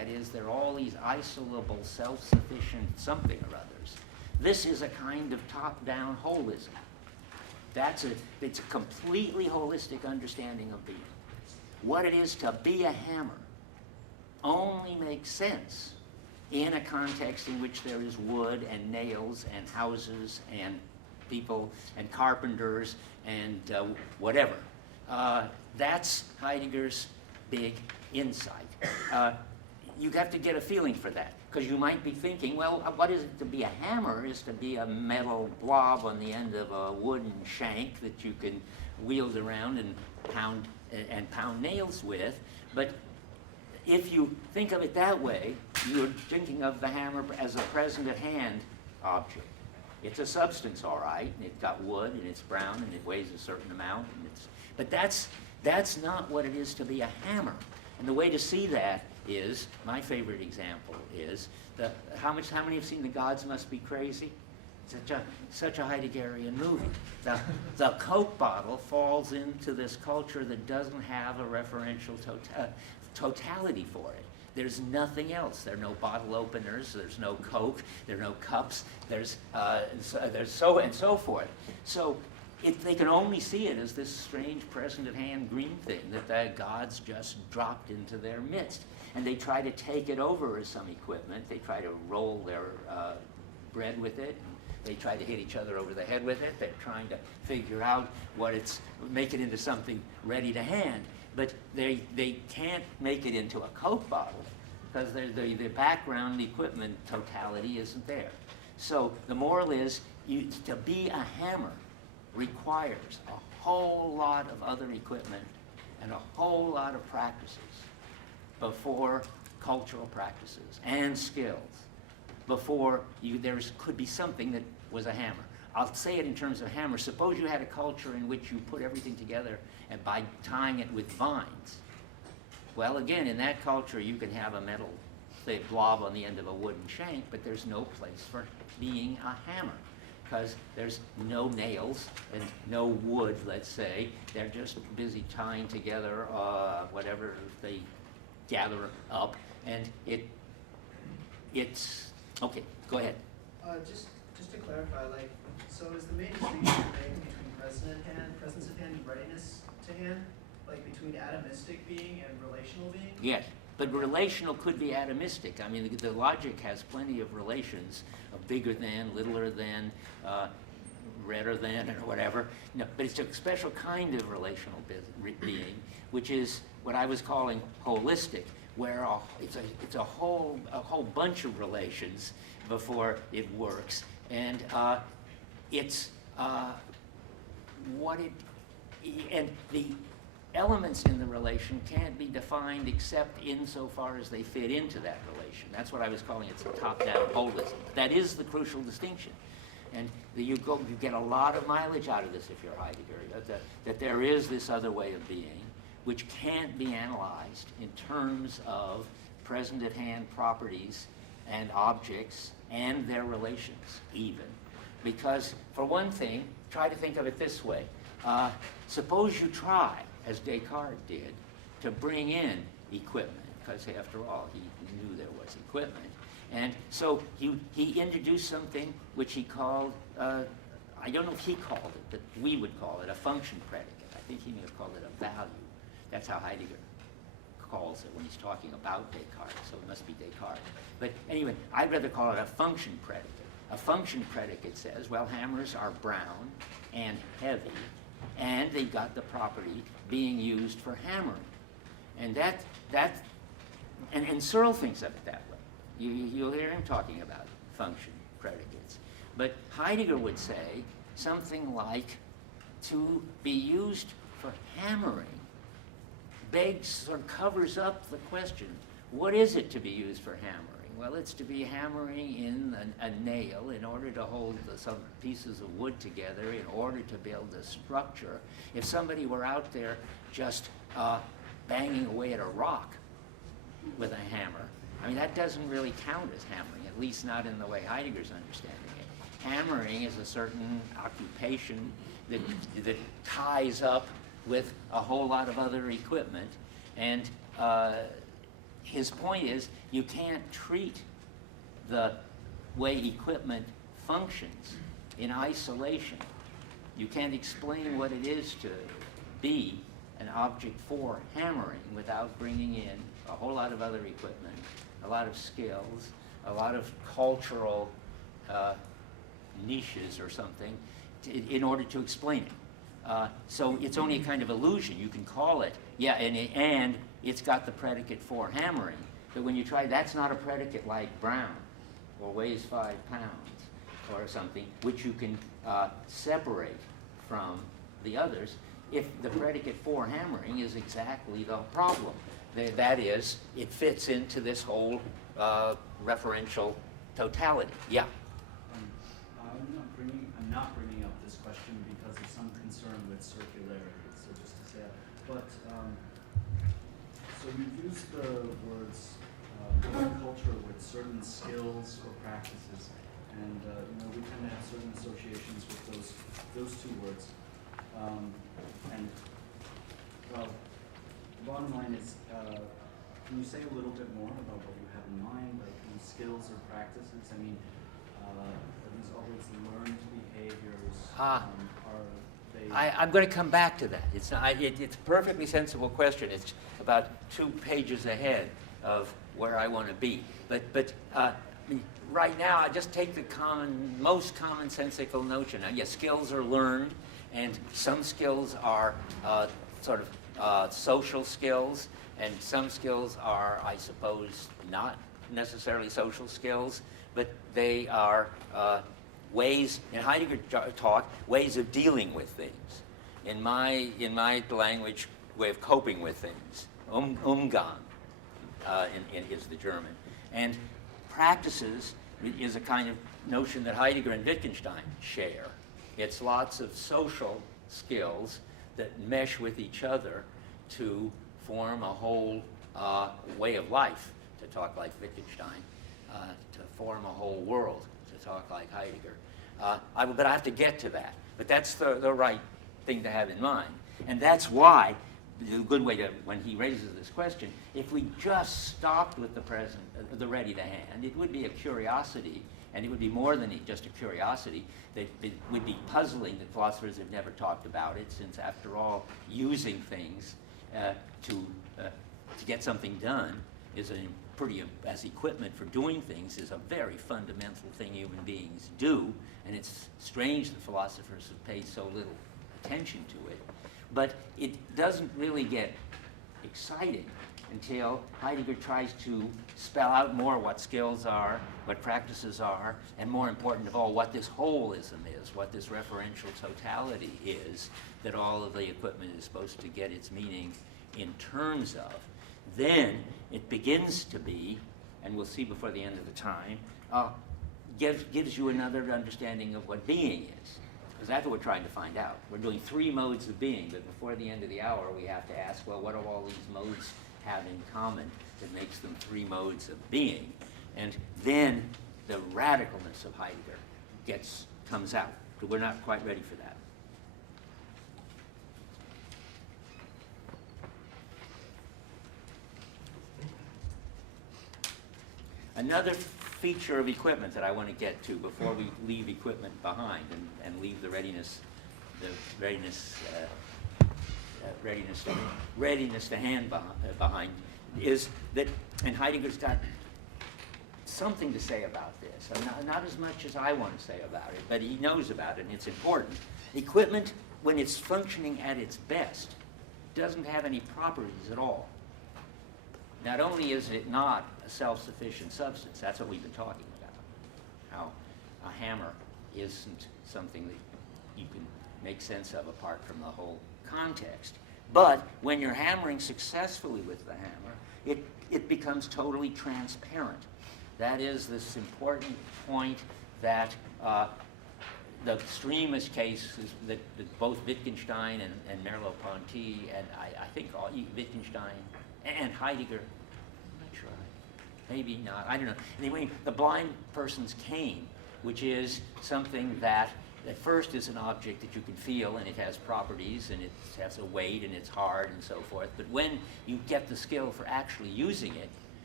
That is, they're all these isolable, self-sufficient something or others. This is a kind of top-down holism. It's a completely holistic understanding of being. What it is to be a hammer only makes sense in a context in which there is wood and nails and houses and people and carpenters and whatever. That's Heidegger's big insight. You have to get a feeling for that, because you might be thinking, well, what is it to be a hammer? Is to be a metal blob on the end of a wooden shank that you can wield around and pound nails with. But if you think of it that way, you're thinking of the hammer as a present-at-hand object. It's a substance, all right, and it's got wood, and it's brown, and it weighs a certain amount, but that's not what it is to be a hammer. And the way to see that is, my favorite example is, how many have seen The Gods Must Be Crazy? Such a Heideggerian movie. The Coke bottle falls into this culture that doesn't have a referential totality for it. There's nothing else. There are no bottle openers. There's no Coke. There are no cups. There's so and so forth. So they can only see it as this strange present-at-hand green thing that the gods just dropped into their midst. And they try to take it over as some equipment. They try to roll their bread with it. They try to hit each other over the head with it. They're trying to figure out make it into something ready to hand. But they can't make it into a Coke bottle because the background equipment totality isn't there. So the moral is, to be a hammer requires a whole lot of other equipment and a whole lot of practices before cultural practices and skills before there could be something that was a hammer. I'll say it in terms of hammer. Suppose you had a culture in which you put everything together and by tying it with vines. Well, again, in that culture, you can have a metal, say, blob on the end of a wooden shank, but there's no place for being a hammer because there's no nails and no wood, let's say. They're just busy tying together whatever they gather up, and it's okay. Go ahead. Just to clarify, so is the main distinction made between presence at hand, and readiness to hand, between atomistic being and relational being? Yes, but relational could be atomistic. I mean, the logic has plenty of relations of bigger than, littler than, redder than, or whatever. No, but it's a special kind of relational being, which is what I was calling holistic, where it's a whole bunch of relations before it works, and and the elements in the relation can't be defined except insofar as they fit into that relation. That's what I was calling it's a top-down holism. That is the crucial distinction. And you get a lot of mileage out of this if you're Heidegger, that there is this other way of being which can't be analyzed in terms of present-at-hand properties and objects and their relations even. Because, for one thing, try to think of it this way. Suppose you try, as Descartes did, to bring in equipment, because after all, he knew there was equipment. And so he introduced something which he called, I don't know if he called it, but we would call it a function predicate. I think he may have called it a value. That's how Heidegger calls it when he's talking about Descartes, so it must be Descartes. But anyway, I'd rather call it a function predicate. A function predicate says, well, hammers are brown and heavy, and they've got the property being used for hammering. And and Searle thinks of it that way. You'll hear him talking about function predicates. But Heidegger would say something like, to be used for hammering begs or covers up the question, what is it to be used for hammering? Well, it's to be hammering in a nail in order to hold some pieces of wood together, in order to build a structure. If somebody were out there just banging away at a rock with a hammer, I mean, that doesn't really count as hammering, at least not in the way Heidegger's understanding it. Hammering is a certain occupation that ties up with a whole lot of other equipment, and his point is you can't treat the way equipment functions in isolation. You can't explain what it is to be an object for hammering without bringing in a whole lot of other equipment, a lot of skills, a lot of cultural niches or something in order to explain it. So it's only a kind of illusion. You can call it, yeah, and it's got the predicate for hammering. But when you try, that's not a predicate like Brown or weighs 5 pounds or something, which you can separate from the others if the predicate for hammering is exactly the problem. That is, it fits into this whole referential totality. Yeah? I'm not bringing up this question because of some concern with circularity, so just to say that. But, so you've used the words culture with certain skills or practices, and we tend to have certain associations with those two words. And well, the bottom line is, can you say a little bit more about what you have in mind, like skills or practices? I mean, are these always learned behaviors? Are they? I'm going to come back to that. It's a perfectly sensible question. It's about 2 pages ahead of where I want to be. But right now, I just take the most commonsensical notion. Yes, skills are learned, and some skills are sort of social skills, and some skills are, I suppose, not necessarily social skills, but they are ways, in Heidegger talk, ways of dealing with things. In my language, way of coping with things. Umgang is the German. And practices is a kind of notion that Heidegger and Wittgenstein share. It's lots of social skills that mesh with each other to form a whole way of life, to talk like Wittgenstein, to form a whole world, to talk like Heidegger. But I have to get to that. But that's the right thing to have in mind. And that's why, a good way to, when he raises this question, if we just stopped with the present, the ready to hand, it would be a curiosity, and it would be more than just a curiosity. It would be puzzling that philosophers have never talked about it, since after all, using things to get something done is as equipment for doing things is a very fundamental thing human beings do, and it's strange that philosophers have paid so little attention to it. But it doesn't really get exciting until Heidegger tries to spell out more what skills are, what practices are, and more important of all, what this holism is, what this referential totality is that all of the equipment is supposed to get its meaning in terms of. Then it begins to be, and we'll see before the end of the time, gives you another understanding of what being is. Because that's what we're trying to find out. We're doing 3 modes of being, but before the end of the hour, we have to ask, well, what do all these modes have in common that makes them 3 modes of being? And then the radicalness of Heidegger comes out. But we're not quite ready for that. Another feature of equipment that I want to get to before we leave equipment behind and leave the readiness to hand behind is that, and Heidegger's got something to say about this, not as much as I want to say about it, but he knows about it and it's important. Equipment, when it's functioning at its best, doesn't have any properties at all. Not only is it not a self-sufficient substance, that's what we've been talking about, how a hammer isn't something that you can make sense of apart from the whole context. But when you're hammering successfully with the hammer, it becomes totally transparent. That is this important point that the extremist case is that both Wittgenstein and Merleau-Ponty, and I think Wittgenstein and Heidegger, I'm not sure, maybe not, I don't know. Anyway, the blind person's cane, which is something that at first is an object that you can feel, and it has properties, and it has a weight, and it's hard, and so forth. But when you get the skill for actually using it,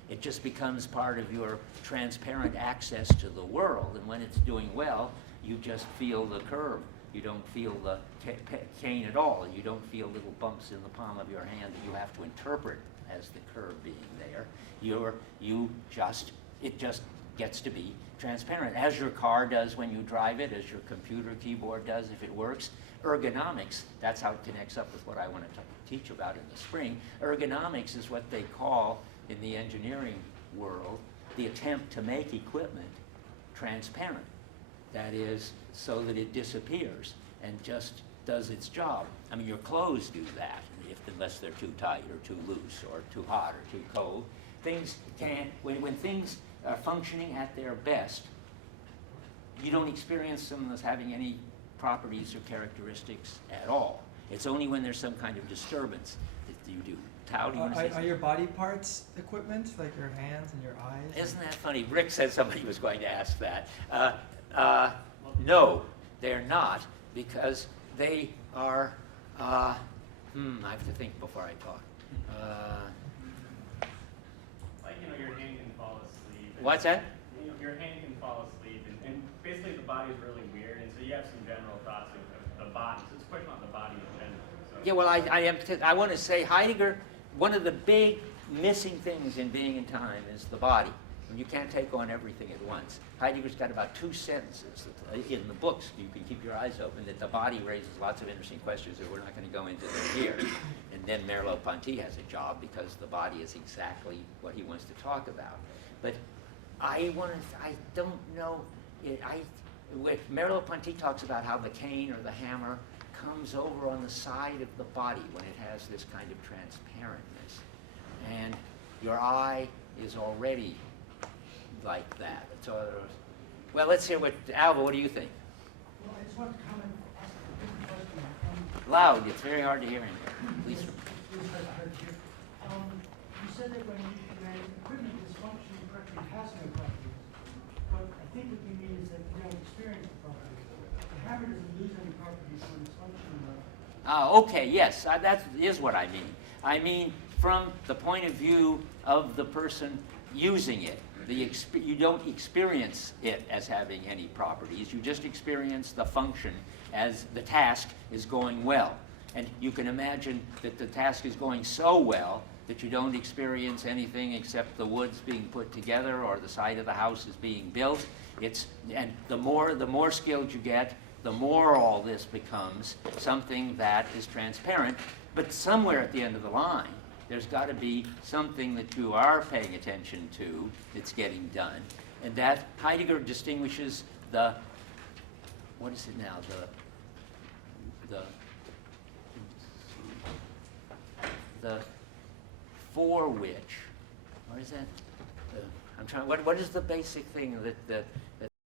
It just becomes part of your transparent access to the world, and when it's doing well, you just feel the curve. You don't feel the cane at all. You don't feel little bumps in the palm of your hand that you have to interpret as the curve being there. It just gets to be transparent, as your car does when you drive it, as your computer keyboard does if it works. Ergonomics, that's how it connects up with what I want to teach about in the spring. Ergonomics is what they call, in the engineering world, the attempt to make equipment transparent. That is, so that it disappears and just does its job. I mean, your clothes do that, unless they're too tight or too loose or too hot or too cold. Things can't, when things are functioning at their best, you don't experience them as having any properties or characteristics at all. It's only when there's some kind of disturbance that you do. Tao, do you want to say Are something? your body parts equipment, like your hands and your eyes? Isn't that funny? Rick said somebody was going to ask that. No, they're not, because they are, I have to think before I talk. Like, your hand can fall asleep. What's that? Your hand can fall asleep, and basically the body's really weird, and so you have some general thoughts of the body. So it's a question about the body in general. So. Yeah, well, I want to say Heidegger, one of the big missing things in Being and Time is the body. And you can't take on everything at once. Heidegger's got about 2 sentences in the books. You can keep your eyes open that the body raises lots of interesting questions that we're not going to go into them here. And then Merleau-Ponty has a job because the body is exactly what he wants to talk about. But I don't know, Merleau-Ponty talks about how the cane or the hammer comes over on the side of the body when it has this kind of transparentness. And your eye is already like that. Well, let's hear what, Alva, what do you think? Well, I just want to comment, ask a different question. Loud, it's very hard to hear in here. Please. You said that when equipment is functioning correctly, it has no properties. But I think what you mean is that you don't experience the properties. The hammer doesn't lose any properties when it's functioning well. Okay, yes, that is what I mean. I mean, from the point of view of the person using it, you don't experience it as having any properties. You just experience the function as the task is going well. And you can imagine that the task is going so well that you don't experience anything except the woods being put together or the side of the house is being built. And the more skilled you get, the more all this becomes something that is transparent. But somewhere at the end of the line, there's got to be something that you are paying attention to that's getting done. And that Heidegger distinguishes the, what is it now, the for which, what is that? I'm trying, what is the basic thing that